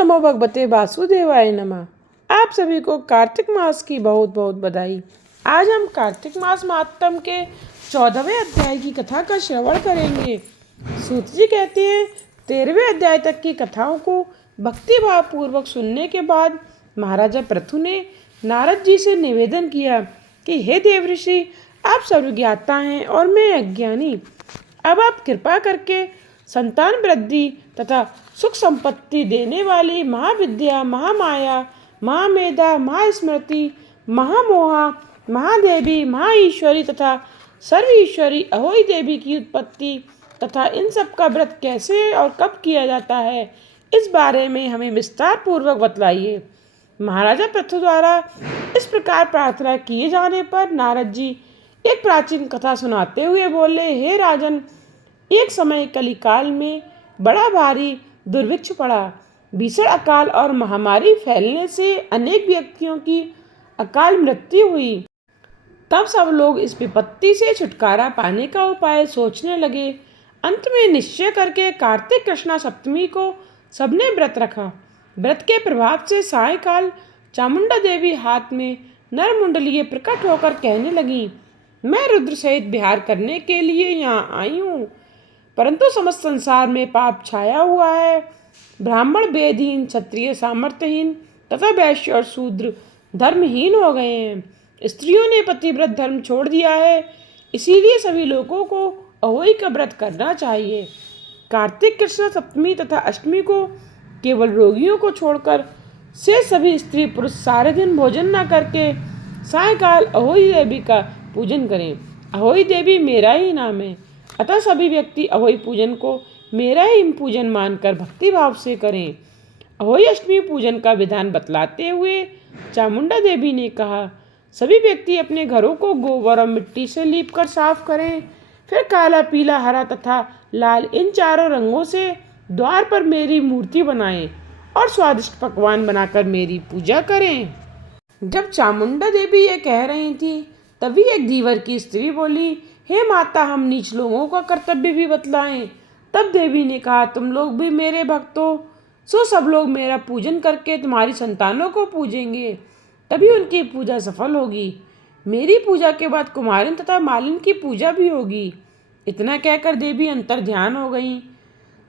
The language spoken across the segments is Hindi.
नमो भगवते वासुदेवाय नमः। आप सभी को कार्तिक मास की बहुत बहुत बधाई। आज हम कार्तिक मास महात्म के 14वें अध्याय की कथा का श्रवण करेंगे। सूत जी कहते हैं 13वें अध्याय तक की कथाओं को भक्ति भाव पूर्वक सुनने के बाद महाराजा पृथु ने नारद जी से निवेदन किया कि हे देवऋषि, आप सर्वज्ञाता हैं और मैं अज्ञानी। अब आप कृपा करके संतान वृद्धि तथा सुख संपत्ति देने वाली महाविद्या, महामाया, महामेधा, महास्मृति, महामोहा, महादेवी, महाईश्वरी तथा सर्वईश्वरी अहोई देवी की उत्पत्ति तथा इन सब का व्रत कैसे और कब किया जाता है, इस बारे में हमें विस्तार पूर्वक बतलाइए। महाराजा पृथु द्वारा इस प्रकार प्रार्थना किए जाने पर नारद जी एक प्राचीन कथा सुनाते हुए बोले, हे राजन, एक समय कलिकाल में बड़ा भारी दुर्भिक्ष पड़ा। भीषण अकाल और महामारी फैलने से अनेक व्यक्तियों की अकाल मृत्यु हुई। तब सब लोग इस विपत्ति से छुटकारा पाने का उपाय सोचने लगे। अंत में निश्चय करके कार्तिक कृष्णा सप्तमी को सबने व्रत रखा। व्रत के प्रभाव से सायंकाल चामुंडा देवी हाथ में नरमुंडलीय प्रकट होकर कहने लगी, मैं रुद्र सहित विहार करने के लिए यहाँ आई हूँ, परंतु समस्त संसार में पाप छाया हुआ है। ब्राह्मण वेदहीन, क्षत्रिय सामर्थ्यहीन तथा वैश्य और शूद्र धर्महीन हो गए हैं। स्त्रियों ने पतिव्रत धर्म छोड़ दिया है, इसीलिए सभी लोगों को अहोई का व्रत करना चाहिए। कार्तिक कृष्ण सप्तमी तथा अष्टमी को केवल रोगियों को छोड़कर से सभी स्त्री पुरुष सारे दिन भोजन न करके सायंकाल अहोई देवी का पूजन करें। अहोई देवी मेरा ही नाम है, अतः सभी व्यक्ति अहोई पूजन को मेरा ही पूजन मानकर भक्ति भाव से करें। अहोई अष्टमी पूजन का विधान बतलाते हुए चामुंडा देवी ने कहा, सभी व्यक्ति अपने घरों को गोबर और मिट्टी से लीपकर साफ करें, फिर काला, पीला, हरा तथा लाल इन चारों रंगों से द्वार पर मेरी मूर्ति बनाएं और स्वादिष्ट पकवान बनाकर मेरी पूजा करें। जब चामुंडा देवी ये कह रही थी, तभी एक धीवर की स्त्री बोली, हे माता, हम नीच लोगों का कर्तव्य भी बतलाएं। तब देवी ने कहा, तुम लोग भी मेरे भक्त हो, सो सब लोग मेरा पूजन करके तुम्हारी संतानों को पूजेंगे, तभी उनकी पूजा सफल होगी। मेरी पूजा के बाद कुमारिन तथा मालिन की पूजा भी होगी। इतना कहकर देवी अंतर ध्यान हो गई।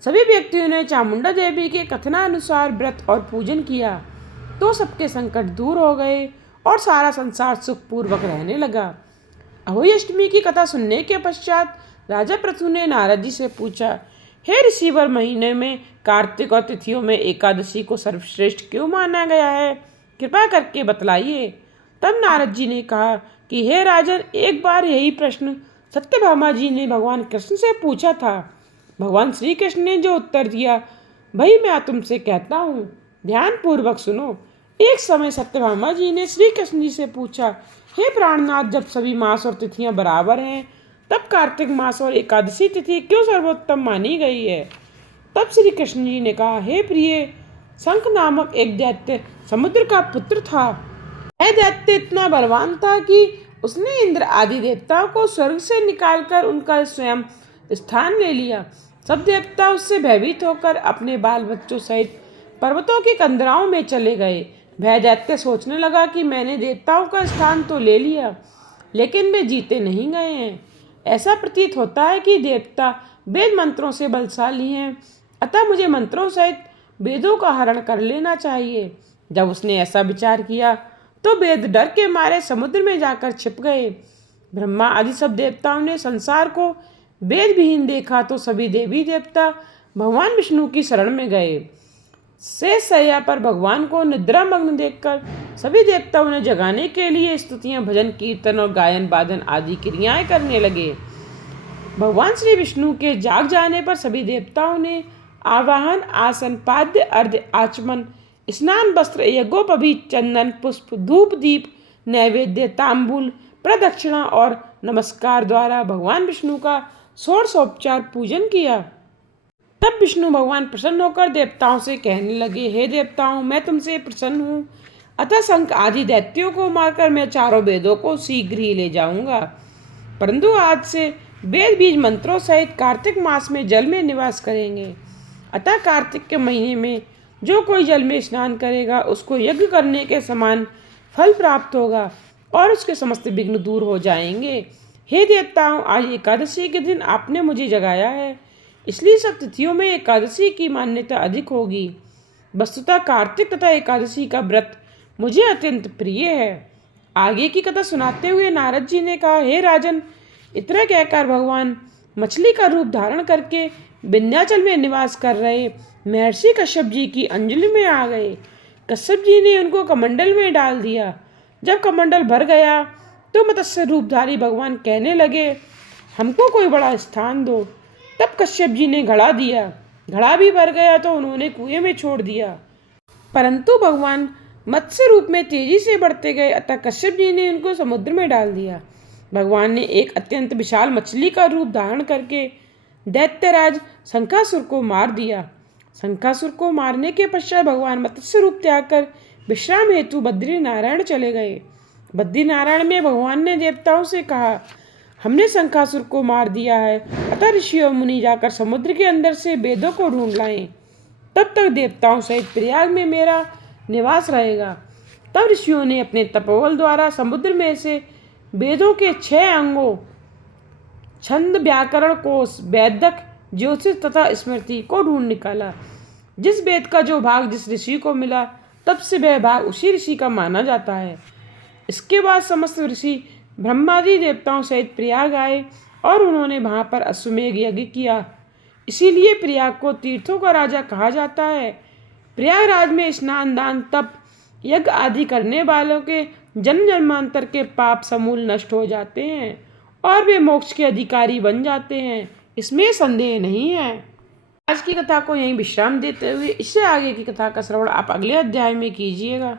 सभी व्यक्तियों ने चामुंडा देवी के कथनानुसार व्रत और पूजन किया तो सबके संकट दूर हो गए और सारा संसार सुखपूर्वक रहने लगा। अहोई अष्टमी की कथा सुनने के पश्चात राजा पृथु ने नारद जी से पूछा, हे ऋषिवर, महीने में कार्तिक और तिथियों में एकादशी को सर्वश्रेष्ठ क्यों माना गया है, कृपा करके बतलाइए। तब नारद जी ने कहा कि हे राजन, एक बार यही प्रश्न सत्यभामा जी ने भगवान कृष्ण से पूछा था। भगवान श्री कृष्ण ने जो उत्तर दिया वही मैं तुमसे कहता हूँ, ध्यान पूर्वक सुनो। एक समय सत्यभामा जी ने श्री कृष्ण जी से पूछा, हे प्राणनाथ, जब सभी मास और तिथियां बराबर हैं, तब कार्तिक मास और एकादशी तिथि क्यों सर्वोत्तम मानी गई है। तब श्री कृष्ण जी ने कहा, हे प्रिय, शंख नामक एक दैत्य समुद्र का पुत्र था। यह दैत्य इतना बलवान था कि उसने इंद्र आदि देवताओं को स्वर्ग से निकालकर उनका स्वयं स्थान ले लिया। सब देवता उससे भयभीत होकर अपने बाल बच्चों सहित पर्वतों की कंदराओं में चले गए। वह दैत्य सोचने लगा कि मैंने देवताओं का स्थान तो ले लिया, लेकिन वे जीते नहीं गए हैं। ऐसा प्रतीत होता है कि देवता वेद मंत्रों से बलशाली हैं, अतः मुझे मंत्रों सहित वेदों का हरण कर लेना चाहिए। जब उसने ऐसा विचार किया तो वेद डर के मारे समुद्र में जाकर छिप गए। ब्रह्मा आदि सब देवताओं ने संसार को वेद विहीन देखा तो सभी देवी देवता भगवान विष्णु की शरण में गए। शेष शैया पर भगवान को निद्रा मग्न देखकर सभी देवता उन्हें जगाने के लिए स्तुतियां, भजन, कीर्तन और गायन बादन आदि क्रियाएं करने लगे। भगवान श्री विष्णु के जाग जाने पर सभी देवताओं ने आवाहन, आसन, पाद्य, अर्घ्य, आचमन, स्नान, वस्त्र, यज्ञोपवीत, चंदन, पुष्प, धूप, दीप, नैवेद्य, तांबूल, प्रदक्षिणा और नमस्कार द्वारा भगवान विष्णु का षोडशोपचार पूजन किया। तब विष्णु भगवान प्रसन्न होकर देवताओं से कहने लगे, हे देवताओं, मैं तुमसे प्रसन्न हूँ, अतः शंख आदि दैत्यों को मारकर मैं चारों वेदों को शीघ्र ही ले जाऊंगा। परंतु आज से वेद बीज मंत्रों सहित कार्तिक मास में जल में निवास करेंगे। अतः कार्तिक के महीने में जो कोई जल में स्नान करेगा उसको यज्ञ करने के समान फल प्राप्त होगा और उसके समस्त विघ्न दूर हो जाएंगे। हे देवताओं, आज एकादशी के दिन आपने मुझे जगाया है, इसलिए सब तिथियों में एकादशी की मान्यता अधिक होगी। वस्तुतः कार्तिक तथा एकादशी का व्रत मुझे अत्यंत प्रिय है। आगे की कथा सुनाते हुए नारद जी ने कहा, हे राजन, इतना कहकर भगवान मछली का रूप धारण करके विंध्याचल में निवास कर रहे महर्षि कश्यप जी की अंजलि में आ गए। कश्यप जी ने उनको कमंडल में डाल दिया। जब कमंडल भर गया तो मत्स्य रूपधारी भगवान कहने लगे, हमको कोई बड़ा स्थान दो। तब कश्यप जी ने घड़ा दिया। घड़ा भी भर गया तो उन्होंने कुएं में छोड़ दिया, परंतु भगवान मत्स्य रूप में तेजी से बढ़ते गए, अतः कश्यप जी ने उनको समुद्र में डाल दिया। भगवान ने एक अत्यंत विशाल मछली का रूप धारण करके दैत्यराज शंखासुर को मार दिया। शंखासुर को मारने के पश्चात भगवान मत्स्य रूप त्याग कर विश्राम हेतु बद्री नारायण चले गए। बद्री नारायण में भगवान ने देवताओं से कहा, हमने शंखासुर को मार दिया है, अतः ऋषि और मुनि जाकर समुद्र के अंदर से वेदों को ढूंढ लाएं। तब तक देवताओं सहित प्रयाग में मेरा निवास रहेगा। तब ऋषियों ने अपने तपोबल द्वारा समुद्र में से वेदों के 6 अंगों छंद, व्याकरण, कोश, वैदक, ज्योतिष तथा स्मृति को ढूंढ निकाला। जिस वेद का जो भाग जिस ऋषि को मिला, तब से वह भाग उसी ऋषि का माना जाता है। इसके बाद समस्त ऋषि ब्रह्मादि देवताओं सहित प्रयाग आए और उन्होंने वहां पर अश्वमेघ यज्ञ किया। इसीलिए प्रयाग को तीर्थों का राजा कहा जाता है। प्रयागराज में स्नान, दान, तप, यज्ञ आदि करने वालों के जन्म जन्मांतर के पाप समूल नष्ट हो जाते हैं और वे मोक्ष के अधिकारी बन जाते हैं, इसमें संदेह नहीं है। आज की कथा को यहीं विश्राम देते हुए इससे आगे की कथा का श्रवण आप अगले अध्याय में कीजिएगा।